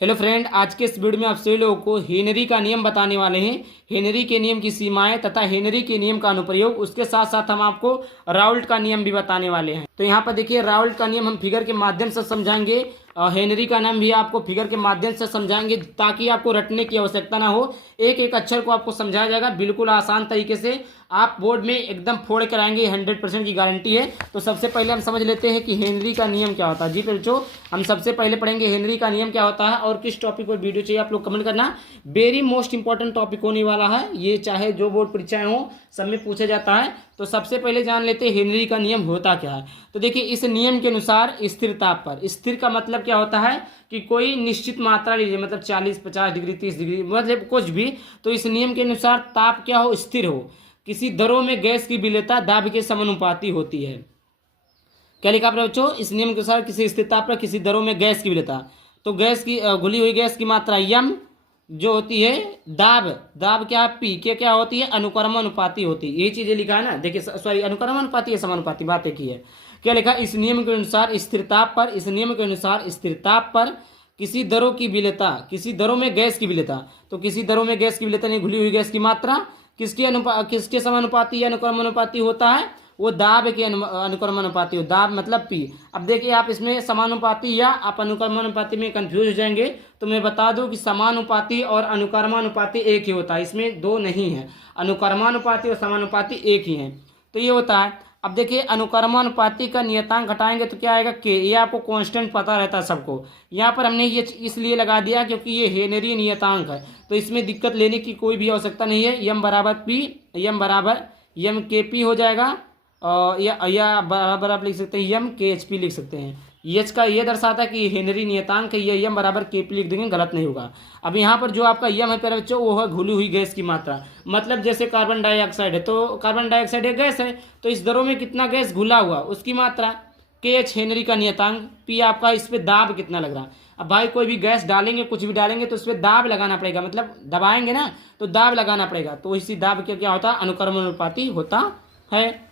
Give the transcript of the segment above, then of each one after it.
Hello friend, आज के इस वीडियो में आप सभी लोगों को हेनरी का नियम बताने वाले हैं। हेनरी के नियम की सीमाएं तथा हेनरी के नियम का अनुप्रयोग, उसके साथ साथ हम आपको राउल्ट का नियम भी बताने वाले हैं। तो यहाँ पर देखिए, राउल्ट का नियम हम फिगर के माध्यम से समझाएंगे और हेनरी का नाम भी आपको फिगर के माध्यम से समझाएंगे, ताकि आपको रटने की आवश्यकता ना हो। एक एक अक्षर को आपको समझाया जाएगा बिल्कुल आसान तरीके से। आप बोर्ड में एकदम फोड़ कर आएंगे, 100% की गारंटी है। तो सबसे पहले हम समझ लेते हैं कि हेनरी का नियम क्या होता है। जी बच्चों, हम सबसे पहले पढ़ेंगे हेनरी का नियम क्या होता है और किस टॉपिक पर वीडियो चाहिए आप लोग कमेंट करना। वेरी मोस्ट इंपॉर्टेंट टॉपिक होने वाला है ये, चाहे जो बोर्ड परीक्षाएं हो सब में पूछा जाता है। तो सबसे पहले जान लेते हैं हेनरी का नियम होता क्या है। तो देखिए, इस नियम के अनुसार स्थिर ताप पर, स्थिर का मतलब क्या होता है कि कोई निश्चित मात्रा लीजिए, मतलब 40, 50 डिग्री, 30 डिग्री, मतलब कुछ भी। तो इस नियम के अनुसार ताप क्या हो, स्थिर हो। किसी दरों में गैस की विलेयता दाब के समानुपाती होती है। क्या लिखा आपने बच्चों, इस नियम के अनुसार किसी स्थिर ताप पर किसी दरों में गैस की विलेयता, तो गैस की घुली हुई गैस की मात्रा यम जो होती है, दाब क्या पी के क्या होती है, अनुक्रमानुपाती होती है। यही चीजें लिखा है ना, देखिए सॉरी, अनुक्रमानुपाती है, समानुपाती, बात एक ही है। क्या लिखा, इस नियम के अनुसार स्थिर ताप पर, इस नियम के अनुसार स्थिर ताप पर किसी दरों की विलेयता, किसी दरों में गैस की विलेयता, तो किसी दरों में गैस की विलेयता नहीं, घुली हुई गैस की मात्रा किसके समानुपाती या अनुक्रमानुपाती होता है, वो दाब के अनुक्रमानुपाती हो। दाब मतलब पी। अब देखिए, आप इसमें समानुपाती या आप अनुक्रमानुपाती में कंफ्यूज हो जाएंगे, तो मैं बता दूं कि समानुपाती और अनुक्रमानुपाती एक ही होता है, इसमें दो नहीं है। अनुक्रमानुपाती और समानुपाती एक ही है। तो ये होता है। अब देखिए, अनुक्रमानुपाती का नियतांक घटाएंगे तो क्या आएगा, के। ये आपको कांस्टेंट पता रहता है सबको। यहाँ पर हमने ये इसलिए लगा दिया क्योंकि ये हेनरी नियतांक है, तो इसमें दिक्कत लेने की कोई भी आवश्यकता नहीं है। यम बराबर पी, यम बराबर यम के पी हो जाएगा, या बराबर आप लिख सकते हैं यम के एच पी लिख सकते हैं। एच का ये दर्शाता है कि हेनरी नियतांक है, ये यम बराबर के पी लिख देंगे, गलत नहीं होगा। अब यहाँ पर जो आपका यम है प्यारे बच्चों, वो है घुली हुई गैस की मात्रा। मतलब जैसे कार्बन डाइऑक्साइड है, तो कार्बन डाइऑक्साइड एक गैस है, तो इस दरों में कितना गैस घुला हुआ उसकी मात्रा। के एच हेनरी का नियतांक, पी आपका इस पर दाब कितना लग रहा। अब भाई कोई भी गैस डालेंगे, कुछ भी डालेंगे, तो उस पर दाब लगाना पड़ेगा, मतलब दबाएंगे ना तो दाब लगाना पड़ेगा। तो इसी दाब के क्या होता है, अनुक्रमानुपाती होता है।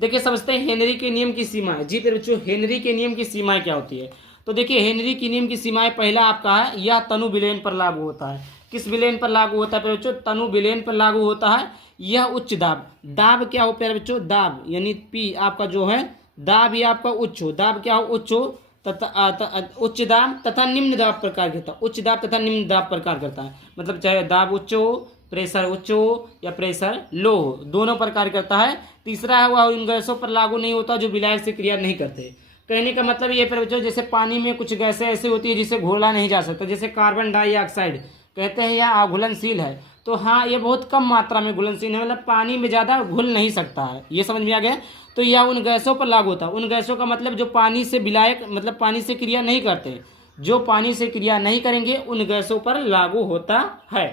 देखिए, समझते हैं हेनरी के नियम की सीमाएं। जी फिर बच्चों, हेनरी के नियम की सीमाएं क्या होती है। तो देखिए, हेनरी के नियम की सीमाएं, पहला आपका है, यह तनु विलयन पर लागू होता है। किस विलयन पर लागू होता है प्यारे बच्चों, तनु विलयन पर लागू होता है। यह उच्च दाब, दाब क्या हो प्यारे बच्चों, दाब यानी पी आपका जो है, दाब ये आपका उच्च हो। दाब क्या हो, उच्च हो तथा उच्च दाब तथा निम्न दाब पर कार्य करता है। उच्च दाब तथा निम्न दाब पर कार्य करता है, मतलब चाहे दाब उच्च हो, प्रेशर उच्च हो या प्रेशर लो हो, दोनों पर कार्य करता है। तीसरा है, वह उन गैसों पर लागू नहीं होता जो विलायक से क्रिया नहीं करते। कहने का मतलब ये बच्चों, जैसे पानी में कुछ गैसें ऐसी होती है जिसे घोला नहीं जा सकता, जैसे कार्बन डाइऑक्साइड कहते हैं यह अघुलनशील है। तो हाँ, ये बहुत कम मात्रा में घुलनशील है, मतलब पानी में ज़्यादा घुल नहीं सकता है, ये समझ में आ गया। तो यह उन गैसों पर लागू होता है। उन गैसों का मतलब जो पानी से विलायक, मतलब पानी से क्रिया नहीं करते, जो पानी से क्रिया नहीं करेंगे उन गैसों पर लागू होता है।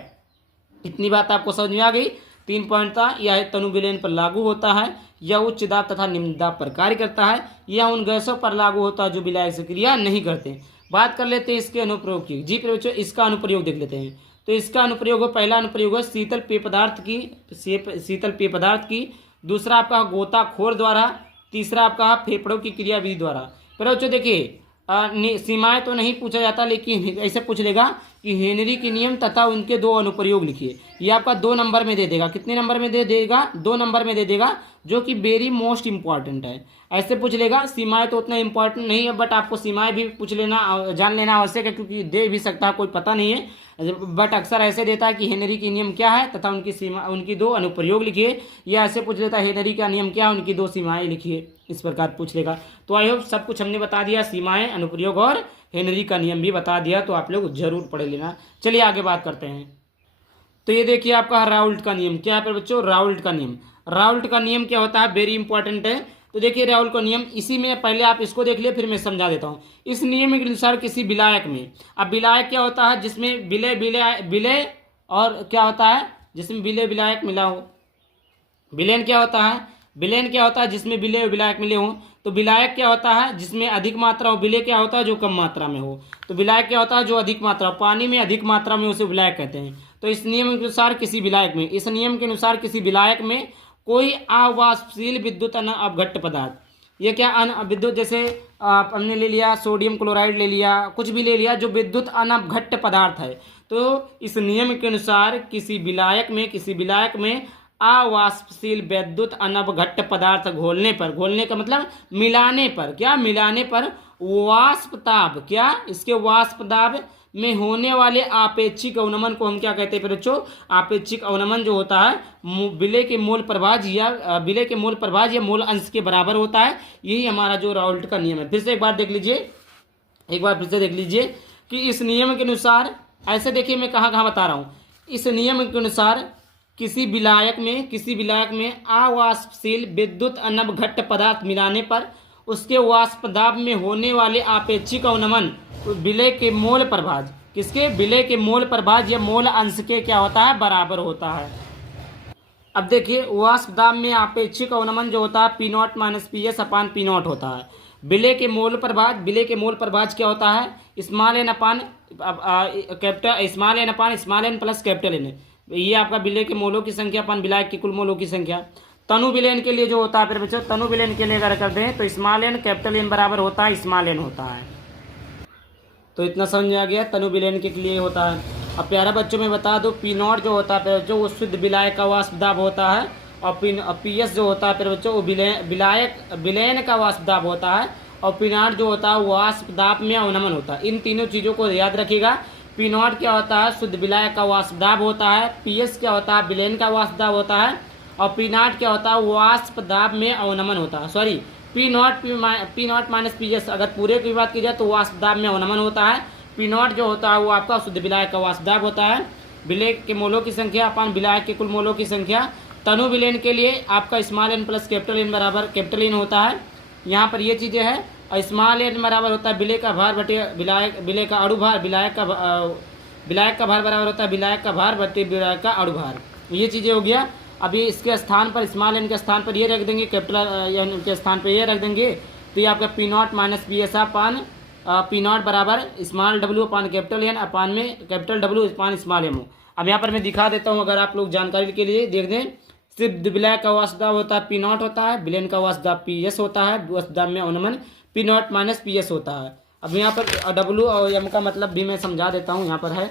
इतनी बात आपको समझ में आ गई। 3 पॉइंट था, यह तनु विलयन पर लागू होता है, यह उच्च दाब तथा निम्न दाब पर कार्य करता है, यह उन गैसों पर लागू होता है जो विलायक से क्रिया नहीं करते। बात कर लेते हैं इसके अनुप्रयोग की। जी बच्चों, इसका अनुप्रयोग देख लेते हैं। तो इसका अनुप्रयोग, पहला अनुप्रयोग है शीतल पेय पदार्थ की, शीतल पेय पदार्थ की। दूसरा आपका गोताखोर द्वारा। तीसरा आपका फेफड़ों की क्रिया विधि द्वारा। पर बच्चों देखिए, सीमाएं तो नहीं पूछा जाता, लेकिन ऐसे पूछ लेगा कि हेनरी के नियम तथा उनके दो अनुप्रयोग लिखिए। ये आपका 2 नंबर में दे देगा। कितने नंबर में दे देगा, 2 नंबर में दे देगा, जो कि वेरी मोस्ट इंपॉर्टेंट है। ऐसे पूछ लेगा। सीमाएं तो उतना इंपॉर्टेंट नहीं है, बट आपको सीमाएं भी पूछ लेना, जान लेना आवश्यक है, क्योंकि दे भी सकता है, कोई पता नहीं है। बट अक्सर ऐसे देता है कि हेनरी के नियम क्या है तथा उनकी सीमा, उनकी 2 अनुप्रयोग लिखिए। या ऐसे पूछ लेता है हेनरी का नियम क्या है, उनकी 2 सीमाएं लिखिए, इस प्रकार पूछ लेगा। तो आई होप सब कुछ हमने बता दिया, सीमाएं, अनुप्रयोग और हेनरी का नियम भी बता दिया, तो आप लोग जरूर पढ़ लेना। चलिए आगे बात करते हैं। तो ये देखिए आपका राउल्ट का नियम क्या है पर बच्चों, राउल्ट का नियम। राउल्ट का नियम क्या होता है, वेरी इंपॉर्टेंट है। तो देखिए राउल्ट का नियम, इसी में पहले आप इसको देख लिए, फिर मैं समझा देता हूँ। इस नियम के अनुसार किसी विलायक में, अब विलायक क्या होता है, जिसमें विलय और क्या होता है, जिसमें विलय विलायक मिला हो। विलयन क्या होता है, विलयन क्या होता है, जिसमें विलय और विलायक मिले हों। तो विलायक क्या होता है, जिसमें अधिक मात्रा हो। विलय क्या होता है, जो कम मात्रा में हो। तो विलायक क्या होता है, जो अधिक मात्रा, पानी में अधिक मात्रा में, उसे विलायक कहते हैं। तो इस नियम के अनुसार किसी विलायक में, इस नियम के अनुसार किसी विलायक में कोई अवाष्पशील विद्युत अपघट्ट पदार्थ, ये क्या विद्युत, जैसे हमने ले लिया सोडियम क्लोराइड ले लिया, कुछ भी ले लिया जो विद्युत अनवघट्ट पदार्थ है, तो इस नियम के अनुसार किसी विलायक में अवाष्पशील विद्युत अनवघट्ट पदार्थ घोलने का मतलब मिलाने पर वाष्पताप, इसके वाष्पदाब में होने वाले आपेक्षिक अवनमन को हम क्या कहते हैं बच्चों? आपेक्षिक अवनमन जो होता है विलय के मोल प्रभाज या मोल अंश के बराबर होता है। यही हमारा जो राउल्ट का नियम है। फिर से एक बार फिर से देख लीजिए कि इस नियम के अनुसार, ऐसे देखिए मैं कहाँ बता रहा हूँ, इस नियम के अनुसार किसी विलायक में अवाष्पशील विद्युत अनवघट्ट पदार्थ मिलाने पर उसके वाष्पदाब में होने वाले आपेक्षिक अवनमन विलय के मोल प्रभाज, विलय के मोल प्रभाज या मोल अंश के क्या होता है? बराबर होता है। अब देखिए वाष्पदाब में आपेक्षिक अवनमन जो होता है P0 minus PS upon P0 होता है। विलय के मोल प्रभाज क्या होता है? Small N upon small N plus capital N. ये आपका विलय के मोलों की संख्या अपान विलायक की कुल मोलों की संख्या। तनु विलयन के लिए जो होता है फिर बच्चों, तनु विलयन के लिए अगर कर दें तो स्मॉल एन कैपिटल एन बराबर होता है स्मॉल एन होता है। तो इतना समझ आ गया तनु विलयन के लिए होता है। अब प्यारा बच्चों में बता दो P0 जो होता है बच्चों वो शुद्ध विलायक का वाष्पदाब होता है, और PS जो होता है फिर बच्चों वो विलयन का वाष्पदाब होता है, और P0 जो होता है वाष्पदाब में अवनमन होता है। इन तीनों चीज़ों को याद रखिएगा। P0 क्या होता है? शुद्ध विलायक का वाष्पदाब होता है। PS क्या होता है? विलयन का वाष्पदाब होता है। और P0 क्या होता है? वाष्पदाब में अवनमन होता है। सॉरी, P0 माइनस PS अगर पूरे की बात की जाए तो वाष्पदाब में अवनमन होता है। P0 जो होता है वो आपका शुद्ध विलायक का वाष्पदाब होता है। विलय के मोलों की संख्या अपान विलायक के कुल मोलों की संख्या। तनु विलयन के लिए आपका small N plus capital N बराबर कैपिटल एन होता है। यहाँ पर ये चीज़ें हैं। और स्मॉल एन बराबर होता है विलय का भार बटे विलय का अणु भार, विलायक का भार बराबर होता है विलायक का भार बटे विलायक का अणु भार। ये चीज़ें हो गया। अभी इसके स्थान पर स्मॉल एन के स्थान पर ये रख देंगे, कैपिटल एन के स्थान पर ये रख देंगे, तो ये आपका P0 minus PS upon P0 बराबर small W upon capital N upon में capital W upon small M. अब यहाँ पर मैं दिखा देता हूँ, अगर आप लोग जानकारी के लिए देख दें। सिर्फ विलयक का वाष्पदाब होता है P0 होता है, विलयन का वाष्पदाब PS होता है, वाष्पदाब में अवनमन P0 माइनस PS होता है। अब यहाँ पर W और M का मतलब भी मैं समझा देता हूँ, यहाँ पर है,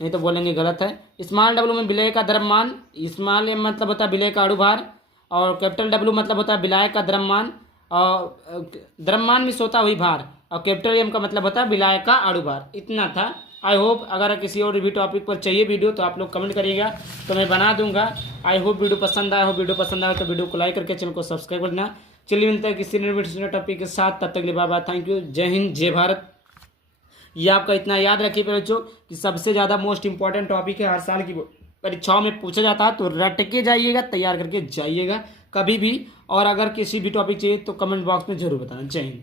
नहीं तो बोलेंगे गलत है। स्मॉल W में विलय का द्रव्यमान, स्मॉल M मतलब होता है विलय का अणु भार, और कैपिटल W मतलब होता है विलायक का द्रव्यमान, और द्रव्यमान में होता है वही भार, और कैपिटल M का मतलब होता है विलायक का अणु भार। इतना था। आई होप अगर किसी और भी टॉपिक पर चाहिए वीडियो तो आप लोग कमेंट करिएगा तो मैं बना दूंगा। आई होप वीडियो पसंद आया हो। वीडियो पसंद आया तो वीडियो को लाइक करके चैनल को सब्सक्राइब करना। चलिए मिलते हैं किसी नए टॉपिक के साथ, तब तक के लिए बाय बाय, थैंक यू, जय हिंद जय भारत। ये आपका इतना याद रखिए बच्चों कि सबसे ज़्यादा मोस्ट इंपॉर्टेंट टॉपिक है, हर साल की परीक्षाओं में पूछा जाता है, तो रट के जाइएगा, तैयार करके जाइएगा कभी भी। और अगर किसी भी टॉपिक चाहिए तो कमेंट बॉक्स में जरूर बताना। जय हिंद।